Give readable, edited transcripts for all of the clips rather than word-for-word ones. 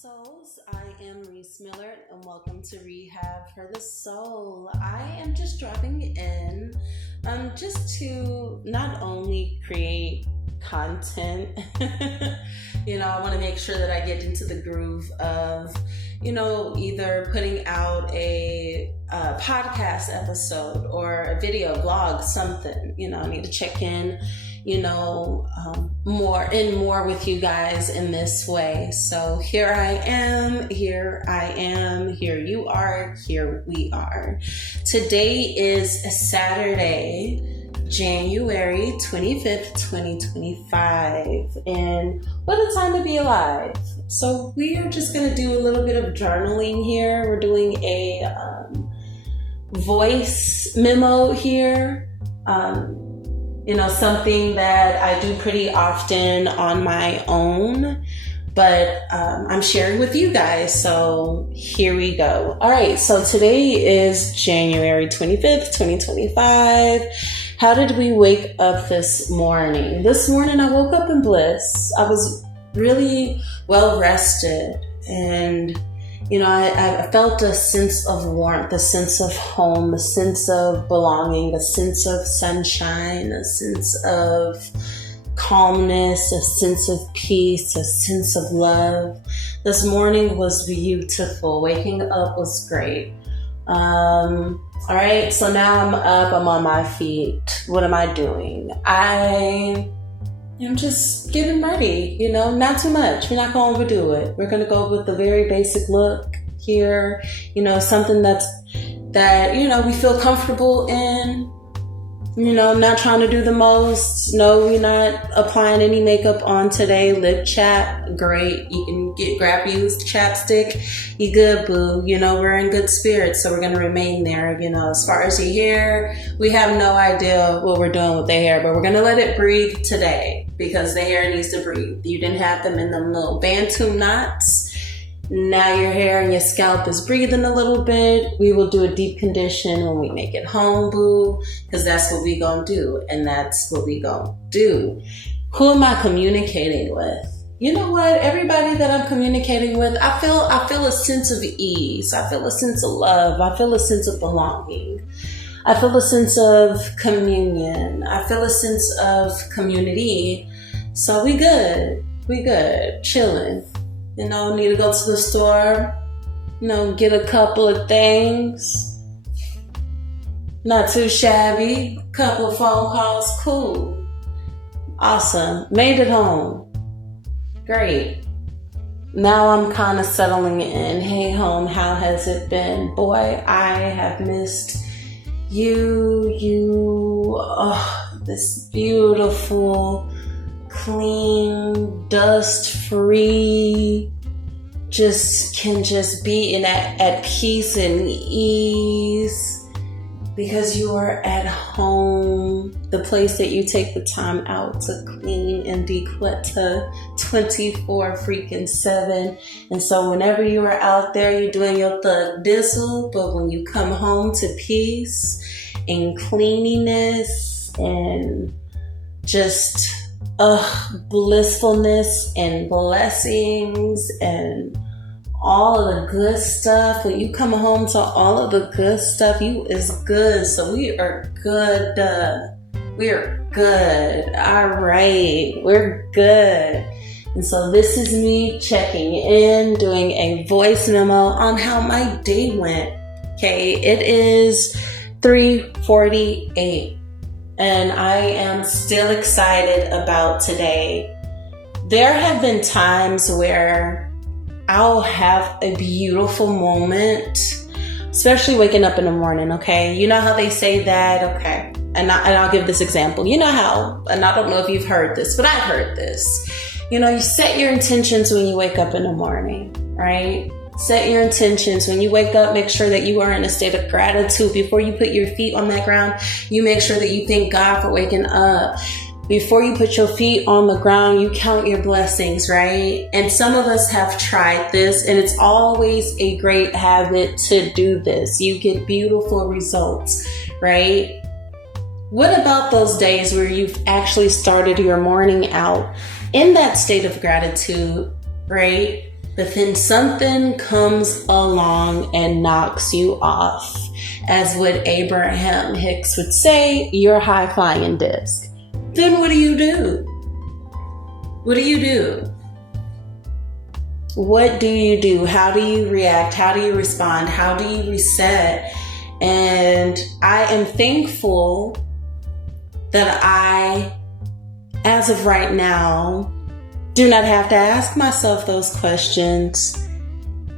souls. I am R.Miller and welcome to Rehab for the Soul. I am just dropping in just to not only create content, I want to make sure that I get into the groove of, either putting out a podcast episode or a video, vlog, something. I need to check in, more with you guys in this way. So here I am, here you are, here we are. Today is Saturday, January 25th, 2025, and what a time to be alive. So we are just going to do a little bit of journaling here. We're doing a voice memo here. Something that I do pretty often on my own, but I'm sharing with you guys. So here we go. All right. So today is January 25th, 2025. How did we wake up this morning? This morning I woke up in bliss. I was really well rested, and I felt a sense of warmth, a sense of home, a sense of belonging, a sense of sunshine, a sense of calmness, a sense of peace, a sense of love. This morning was beautiful. Waking up was great. All right, so now I'm up, I'm on my feet. What am I doing? I'm just getting ready, not too much. We're not going to overdo it. We're going to go with the very basic look here, something that we feel comfortable in, not trying to do the most. No, we're not applying any makeup on today. Lip chap, great. You can grab you chapstick. You good, boo. We're in good spirits, so we're going to remain there. As far as your hair, we have no idea what we're doing with the hair, but we're going to let it breathe today because the hair needs to breathe. You didn't have them in them little bantu knots. Now your hair and your scalp is breathing a little bit. We will do a deep condition when we make it home, boo, because that's what we gonna do, and that's what we gonna do. Who am I communicating with? You know what? Everybody that I'm communicating with, I feel a sense of ease. I feel a sense of love. I feel a sense of belonging. I feel a sense of communion. I feel a sense of community. So we good, chilling. Need to go to the store, get a couple of things. Not too shabby. Couple of phone calls, cool. Awesome. Made it home. Great. Now I'm kind of settling in. Hey, home, how has it been? Boy, I have missed you. This beautiful, clean, dust-free, can be at peace and ease because you are at home, the place that you take the time out to clean and declutter 24/7. And so whenever you are out there, you're doing your thug dizzle, but when you come home to peace and cleanliness and just blissfulness and blessings and all of the good stuff. When you come home to all of the good stuff, you is good. So we are good. We're good. All right. We're good. And so this is me checking in, doing a voice memo on how my day went. Okay. It is 3:48. And I am still excited about today. There have been times where I'll have a beautiful moment, especially waking up in the morning, okay? You know how they say that, okay? And I'll give this example. You know how, and I don't know if you've heard this, but I've heard this. You set your intentions when you wake up in the morning, right? Set your intentions. When you wake up, make sure that you are in a state of gratitude. Before you put your feet on that ground, you make sure that you thank God for waking up. Before you put your feet on the ground, you count your blessings, right? And some of us have tried this, and it's always a great habit to do this. You get beautiful results, right? What about those days where you've actually started your morning out in that state of gratitude, right? but then something comes along and knocks you off. As what Abraham Hicks would say, your high flying disc. Then what do you do? What do you do? What do you do? How do you react? How do you respond? How do you reset? And I am thankful that I, as of right now, do not have to ask myself those questions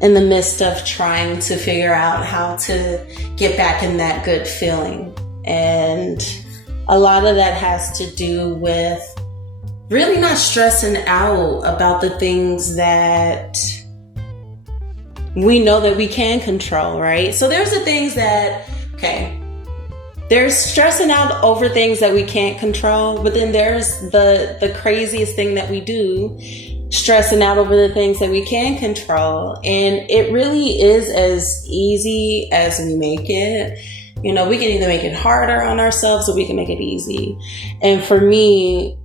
in the midst of trying to figure out how to get back in that good feeling. And a lot of that has to do with really not stressing out about the things that we know that we can control, right? So there's the things that, there's stressing out over things that we can't control, but then there's the craziest thing that we do, stressing out over the things that we can control. And it really is as easy as we make it. You know, we can either make it harder on ourselves or we can make it easy. And for me,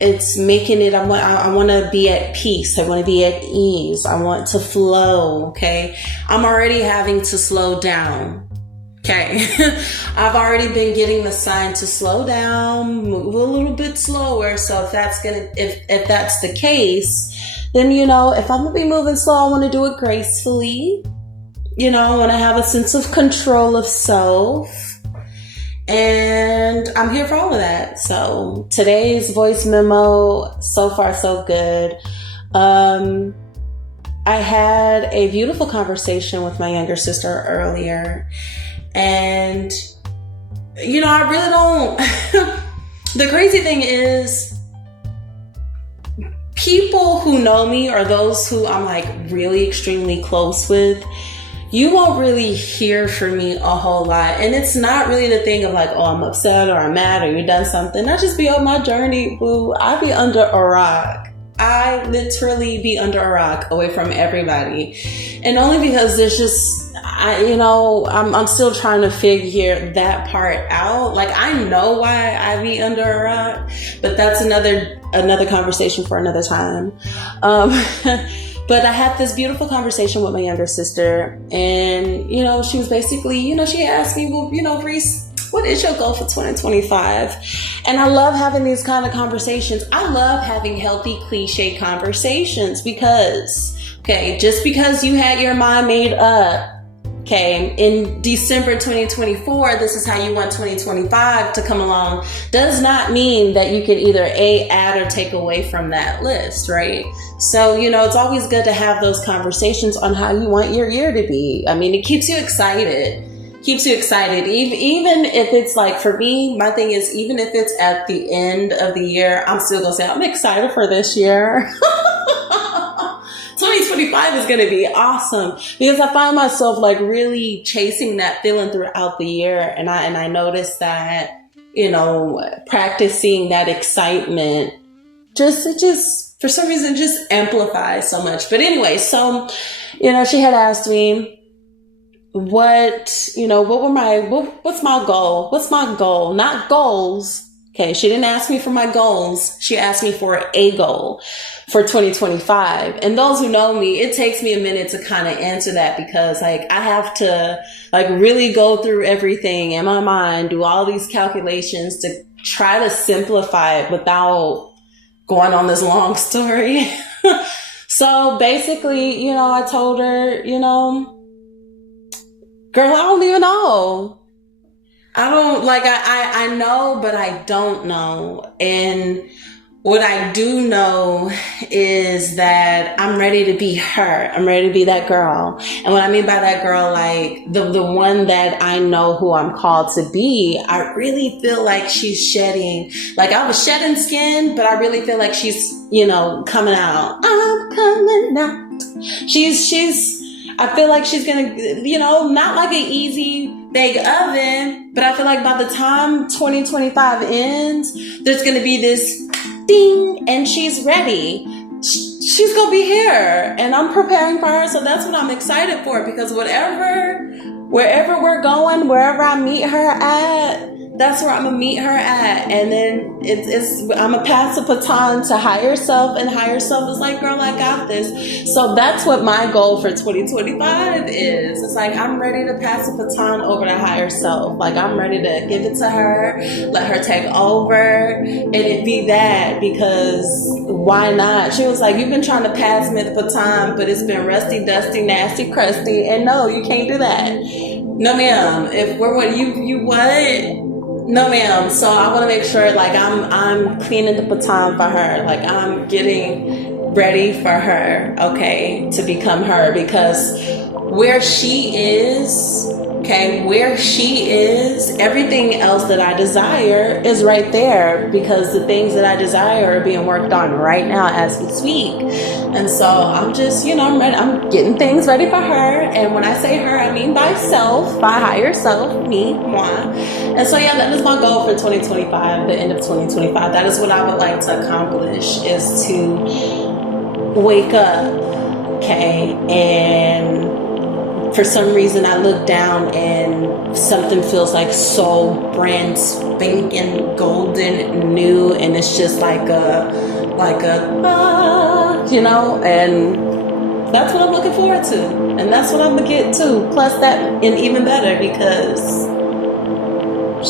it's making it, I want to be at peace. I want to be at ease. I want to flow. Okay. I'm already having to slow down. Okay. I've already been getting the sign to slow down, move a little bit slower. So if that's the case, then, you know, if I'm going to be moving slow, I want to do it gracefully. You know, I want to have a sense of control of self. And I'm here for all of that. So today's voice memo, so far so good. I had a beautiful conversation with my younger sister earlier. And, you know, I really don't. The crazy thing is, people who know me or those who I'm like really extremely close with, you won't really hear from me a whole lot. And it's not really the thing of like, oh, I'm upset or I'm mad or you done something. I just be on my journey, boo. I be under a rock. I literally be under a rock away from everybody. And only because there's just, I'm still trying to figure that part out. Like, I know why I be under a rock, but that's another conversation for another time. But I had this beautiful conversation with my younger sister, and, you know, she was basically, you know, she asked me, well, you know, Reace, what is your goal for 2025? And I love having these kind of conversations. I love having healthy, cliche conversations because, just because you had your mind made up, in December 2024, this is how you want 2025 to come along, does not mean that you can either add or take away from that list, right? So, you know, it's always good to have those conversations on how you want your year to be. I mean, it keeps you excited. Even if it's like, for me, my thing is, even if it's at the end of the year, I'm still gonna say, I'm excited for this year. 2025 is going to be awesome because I find myself like really chasing that feeling throughout the year. And I noticed that, you know, practicing that excitement just for some reason just amplifies so much. But anyway, so, you know, she had asked me what's my goal? What's my goal? Not goals. Okay. She didn't ask me for my goals. She asked me for a goal for 2025. And those who know me, it takes me a minute to kind of answer that because like I have to like really go through everything in my mind, do all these calculations to try to simplify it without going on this long story. So basically, you know, I told her, you know, girl, I don't even know. I know, but I don't know. And what I do know is that I'm ready to be her. I'm ready to be that girl. And what I mean by that girl, like the one that I know who I'm called to be, I really feel like she's shedding. Like I was shedding skin, but I really feel like she's, you know, coming out. I'm coming out. I feel like she's gonna, you know, not like an easy bake oven, but I feel like by the time 2025 ends, there's gonna be this ding, and she's ready. She's gonna be here, and I'm preparing for her. So that's what I'm excited for, because wherever we're going, wherever I meet her at, that's where I'm gonna meet her at. And then I'm gonna pass the baton to higher self, and higher self is like, girl, I got this. So that's what my goal for 2025 is. It's like, I'm ready to pass the baton over to higher self. Like, I'm ready to give it to her, let her take over, and it be that, because why not? She was like, you've been trying to pass me the baton, but it's been rusty, dusty, nasty, crusty, and no, you can't do that. No, ma'am. If we're what you what? No, ma'am. So I want to make sure, like, I'm cleaning the baton for her. Like, I'm getting ready for her, okay, to become her, because where she is, everything else that I desire is right there, because the things that I desire are being worked on right now as we speak. And so I'm just, I'm ready. I'm getting things ready for her. And when I say her, I mean by self, by higher self, me, moi. And so, yeah, that is my goal for 2025, the end of 2025. That is what I would like to accomplish, is to wake up, okay, and for some reason I look down and something feels like so brand spanking golden new, and it's just like a and that's what I'm looking forward to, and that's what I'm gonna get to. Plus that, and even better, because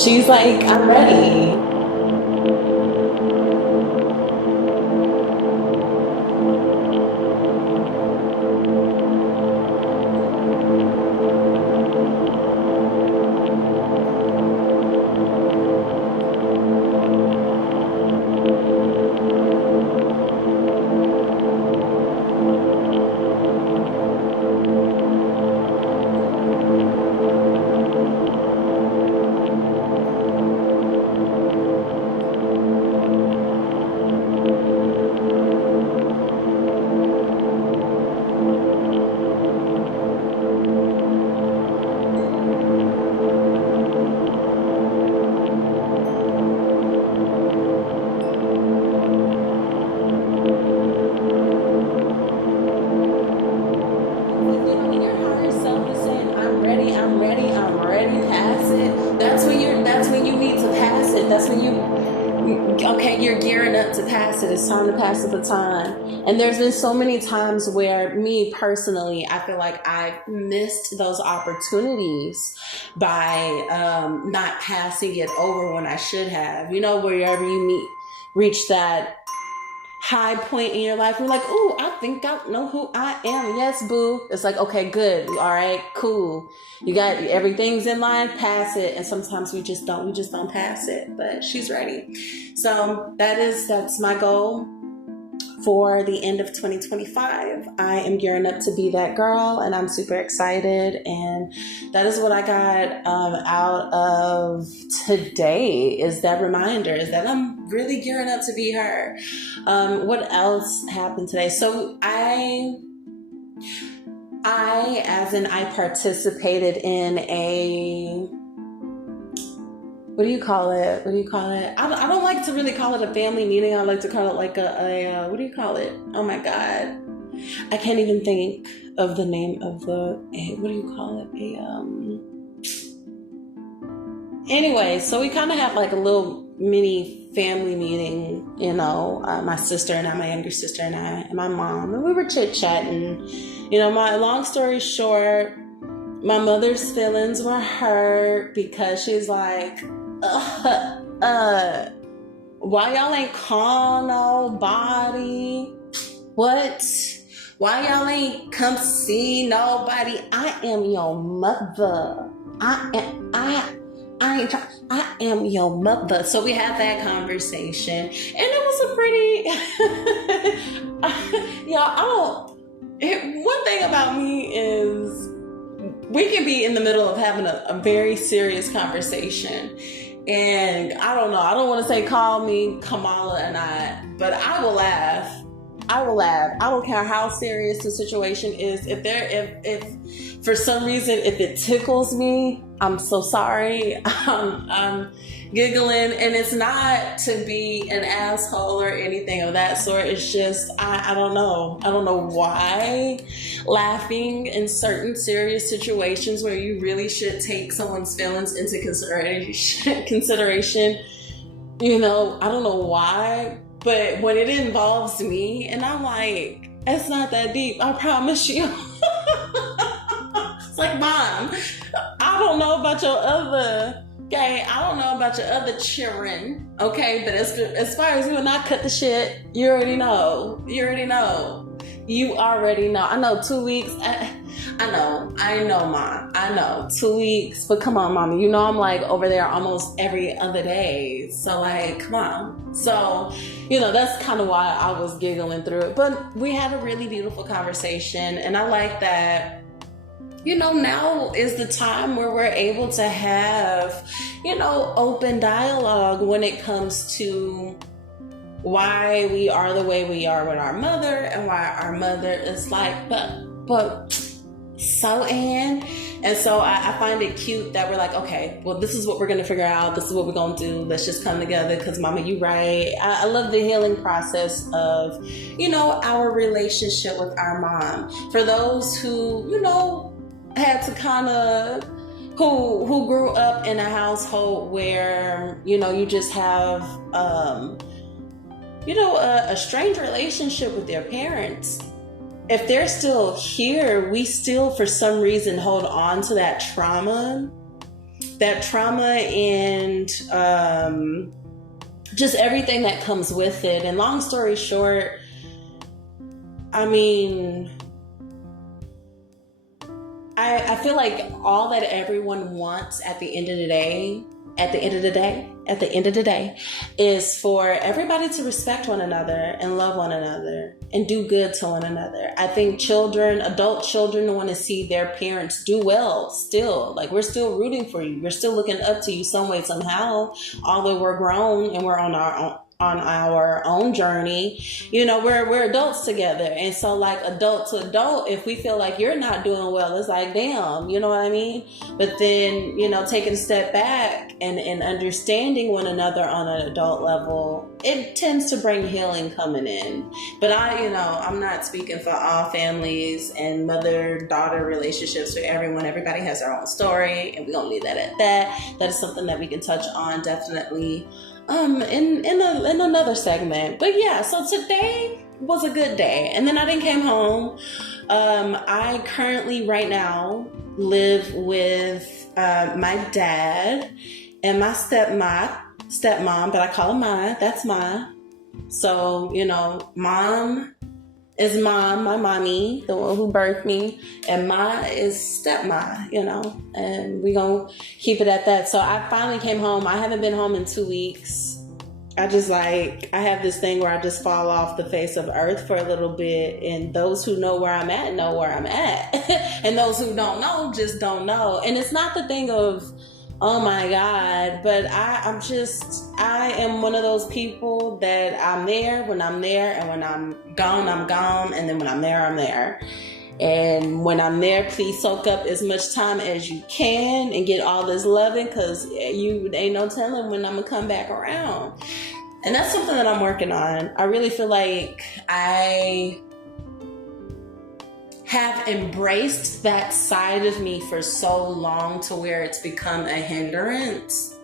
she's like, I'm ready. You're gearing up to pass it. It's time to pass the baton. And there's been so many times where, me personally, I feel like I've missed those opportunities by not passing it over when I should have. Wherever you reach that high point in your life, you're like, ooh, I think I know who I am. Yes, boo. It's like, okay, good. All right, cool. You got everything's in line, pass it. And sometimes we just don't pass it, but she's ready. So that's my goal for the end of 2025. I am gearing up to be that girl, and I'm super excited. And that is what I got out of today, is that reminder, is that I'm really gearing up to be her. What else happened today? So I participated in a, what do you call it? I don't like to really call it a family meeting. I like to call it like a what do you call it? Oh my God. I can't even think of the name of what do you call it? Anyway, so we kind of have like a little mini family meeting, my sister and I, my younger sister and I, and my mom, and we were chit-chatting. My long story short, my mother's feelings were hurt because she's like, why y'all ain't call nobody? What? Why y'all ain't come see nobody? I am your mother. I am your mother. So we had that conversation, and it was a pretty one thing about me is we can be in the middle of having a very serious conversation, and I don't know, I don't want to say call me Kamala and I, but I will laugh. I don't care how serious the situation is. If for some reason, if it tickles me, I'm so sorry. giggling, and it's not to be an asshole or anything of that sort. It's just I don't know why laughing in certain serious situations where you really should take someone's feelings into consideration. You know, I don't know why, but when it involves me, and I'm like, it's not that deep, I promise you. It's like, Mom, I don't know about your other, okay, I don't know about your other children, okay, but as far as you and I cut the shit, you already know. I know 2 weeks. I know, Mom. I know 2 weeks, but come on, Mama. You know I'm like over there almost every other day. So like, come on. So, you know, that's kind of why I was giggling through it. But we had a really beautiful conversation, and I like that. You know, now is the time where we're able to have, you know, open dialogue when it comes to why we are the way we are with our mother, and why our mother is like, but so Ann. And so I find it cute that we're like, okay, well, this is what we're going to figure out. This is what we're going to do. Let's just come together because, Mama, you right. I love the healing process of, you know, our relationship with our mom. For those who, you know, had to kind of, who grew up in a household where, you know, you just have, you know, a strange relationship with their parents. If they're still here, we still, for some reason, hold on to that trauma and just everything that comes with it. And long story short, I mean, I feel like all that everyone wants at the end of the day is for everybody to respect one another and love one another and do good to one another. I think adult children want to see their parents do well still. Like, we're still rooting for you. We're still looking up to you some way, somehow, although we're grown and we're on our own journey. You know, we're adults together. And so, like, adult to adult, if we feel like you're not doing well, it's like, damn, you know what I mean? But then, you know, taking a step back and understanding one another on an adult level, it tends to bring healing coming in. But I'm not speaking for all families and mother-daughter relationships for everyone. Everybody has their own story, and we're gonna leave that at that. That is something that we can touch on definitely in another segment. But yeah, so today was a good day. And then I came home. I currently right now live with my dad and my stepmom, but I call her Ma. That's Ma. So, you know, Mom is Mom, my mommy, the one who birthed me, and Ma is stepma, you know, and we gonna keep it at that. So I finally came home. I haven't been home in 2 weeks. I have this thing where I just fall off the face of earth for a little bit, and those who know where I'm at know where I'm at. And those who don't know just don't know. And it's not the thing of, oh my God, but I am one of those people that I'm there when I'm there, and when I'm gone, and then when I'm there, I'm there. And when I'm there, please soak up as much time as you can and get all this loving, because you ain't no telling when I'm gonna come back around. And that's something that I'm working on. I really feel like I have embraced that side of me for so long to where it's become a hindrance.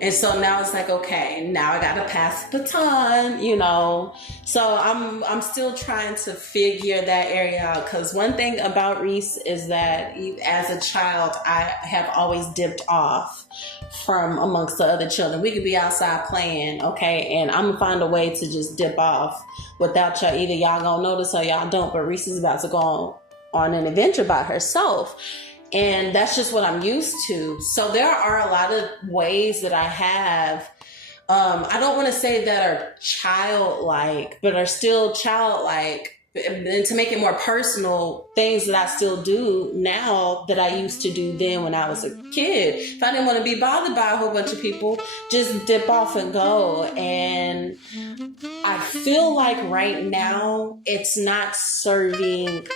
And so now it's like, okay, now I gotta pass the baton, you know. So I'm still trying to figure that area out, because one thing about Reace is that as a child, I have always dipped off from amongst the other children. We could be outside playing, okay, and I'm gonna find a way to just dip off without y'all. Either y'all gonna notice or y'all don't, but Reace is about to go on an adventure by herself. And that's just what I'm used to. So there are a lot of ways that I have, I don't want to say that are childlike, but are still childlike. And to make it more personal, things that I still do now that I used to do then when I was a kid. If I didn't want to be bothered by a whole bunch of people, just dip off and go. And I feel like right now it's not serving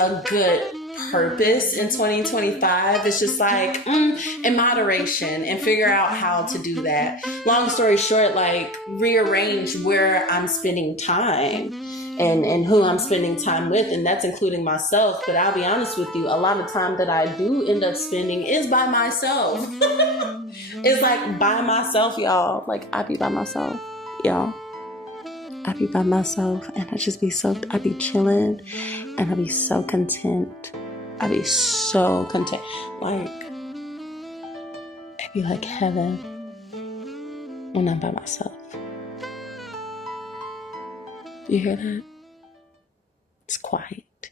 a good purpose in 2025. It's just like in moderation, and figure out how to do that. Long story short, like rearrange where I'm spending time and who I'm spending time with, and that's including myself. But I'll be honest with you, a lot of time that I do end up spending is by myself. It's like by myself, y'all. Like I be by myself, y'all. I be by myself, and I be chilling, and I be so content. I be so content. Like, it be like heaven when I'm by myself. You hear that? It's quiet.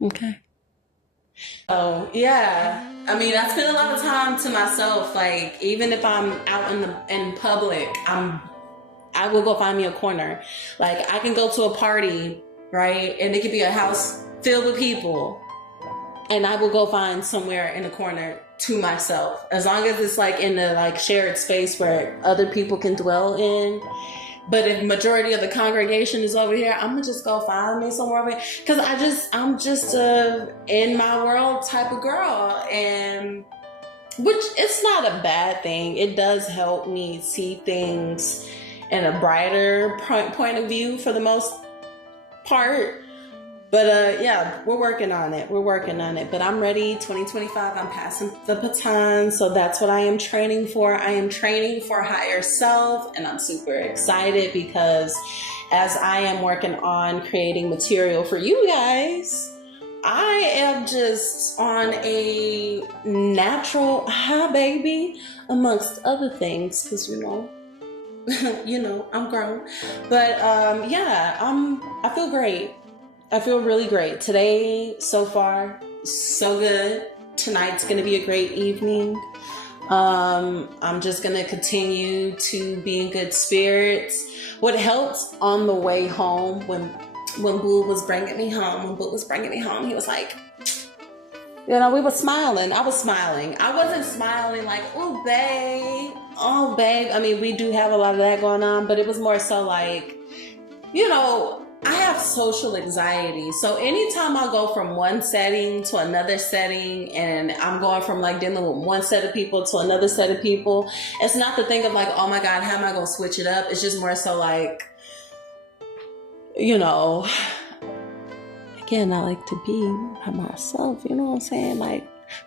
Okay. Oh, yeah. I mean, I spend a lot of time to myself. Like, even if I'm out in public, I will go find me a corner. Like, I can go to a party, right? And it could be a house filled with people, and I will go find somewhere in a corner to myself, as long as it's like in a like shared space where other people can dwell in. But if majority of the congregation is over here, I'm gonna just go find me somewhere over here, because I'm just a in my world type of girl, and which it's not a bad thing. It does help me see things in a brighter point of view for the most part. But yeah, we're working on it. But I'm ready. 2025, I'm passing the baton. So that's what I am training for. I am training for higher self. And I'm super excited because as I am working on creating material for you guys, I am just on a natural high, baby, amongst other things. Because, I'm grown. But yeah, I feel great. I feel really great. Today, so far, so good. Tonight's going to be a great evening. I'm just going to continue to be in good spirits. What helped on the way home when Boo was bringing me home, he was like, we were smiling. I was smiling. I wasn't smiling like, oh, babe. I mean, we do have a lot of that going on, but it was more so like, I have social anxiety. So anytime I go from one setting to another setting, and I'm going from like dealing with one set of people to another set of people, it's not to think of like, oh my God, how am I going to switch it up? It's just more so like, again, I like to be by myself. You know what I'm saying? Like,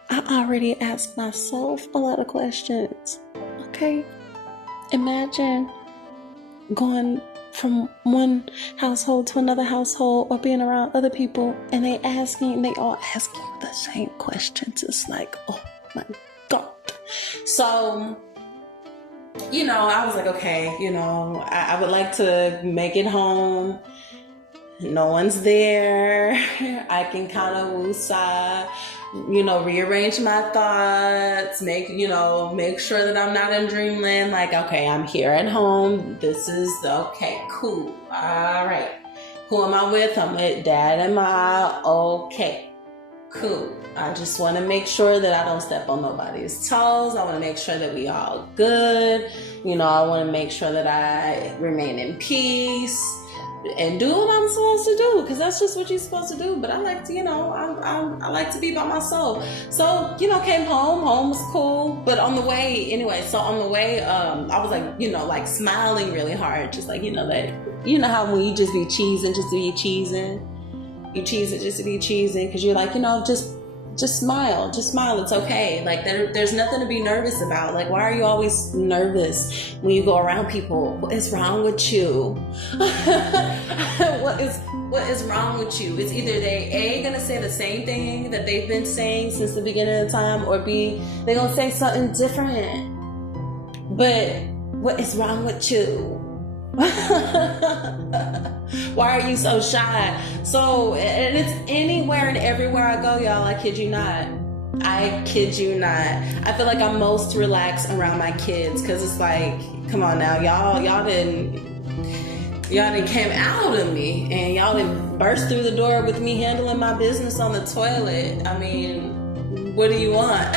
I already asked myself a lot of questions. Okay. Imagine going from one household to another household, or being around other people, and they all ask you the same questions. It's like, oh my God. So, I was like, okay, I would like to make it home. No one's there. I can kind of woosah, rearrange my thoughts, make sure that I'm not in dreamland. Like, okay, I'm here at home. This is okay, cool. All right. Who am I with? I'm with Dad and Ma. Okay, cool. I just want to make sure that I don't step on nobody's toes. I want to make sure that we all good. I want to make sure that I remain in peace and do what I'm supposed to do, because that's just what you're supposed to do. But I like to, I like to be by myself. So, came home was cool. But on the way, I was like, like smiling really hard, just like, that, how when you just be cheesing just to be cheesing, you cheesing just to be cheesing, because you're like, just smile, it's okay. Like there's nothing to be nervous about. Like, why are you always nervous when you go around people? What is wrong with you? What is wrong with you? It's either they A, gonna say the same thing that they've been saying since the beginning of time, or B, they're gonna say something different. But what is wrong with you? Why are you so shy? So, and it's anywhere and everywhere I go, y'all. I kid you not. I feel like I'm most relaxed around my kids, because it's like, come on now, y'all didn't came out of me, and y'all didn't burst through the door with me handling my business on the toilet. I mean, what do you want?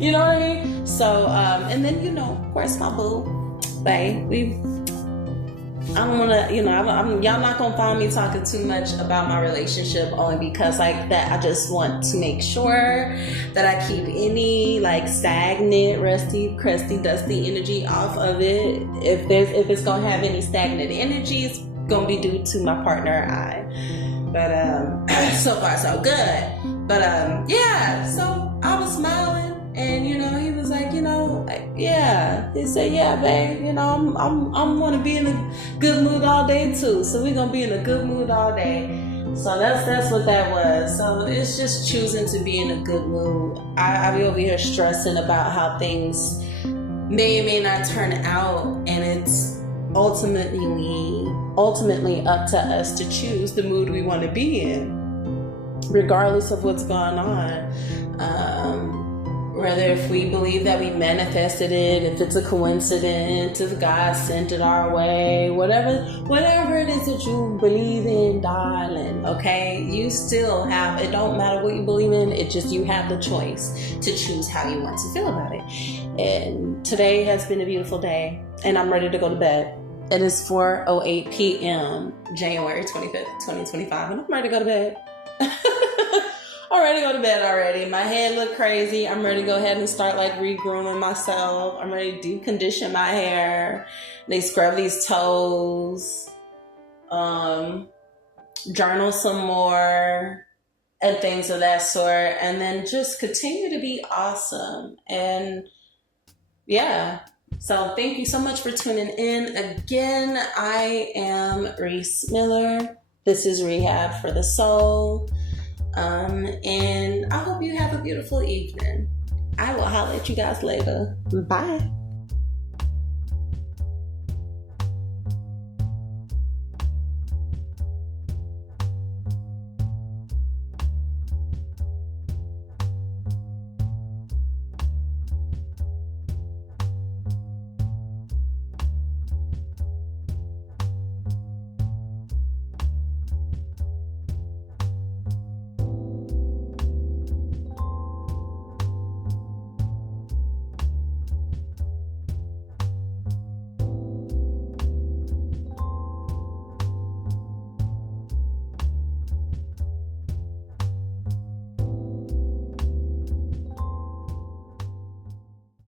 You know what I mean? So, and then, of course, my boo, babe, I don't want to, y'all not going to find me talking too much about my relationship, only because like that, I just want to make sure that I keep any like stagnant, rusty, crusty, dusty energy off of it. If it's going to have any stagnant energy, it's going to be due to my partner or I. But so far so good. But yeah, so I was smiling. And he was like, yeah. He said, yeah, babe. I'm want to be in a good mood all day too. So we're gonna be in a good mood all day. So that's what that was. So it's just choosing to be in a good mood. I be over here stressing about how things may or may not turn out, and it's ultimately up to us to choose the mood we want to be in, regardless of what's going on. Whether if we believe that we manifested it, if it's a coincidence, if God sent it our way, whatever it is that you believe in, darling, okay? You still have, it don't matter what you believe in, it just, you have the choice to choose how you want to feel about it. And today has been a beautiful day, and I'm ready to go to bed. It is 4:08 p.m., January 25th, 2025, and I'm ready to go to bed. I'm ready to go to bed already. My head look crazy. I'm ready to go ahead and start like re-grooming myself. I'm ready to deep condition my hair. They scrub these toes. Journal some more and things of that sort. And then just continue to be awesome. And yeah. So thank you so much for tuning in. Again, I am Reace Miller. This is Rehab for the Soul. And I hope you have a beautiful evening. I will holler at you guys later. Bye.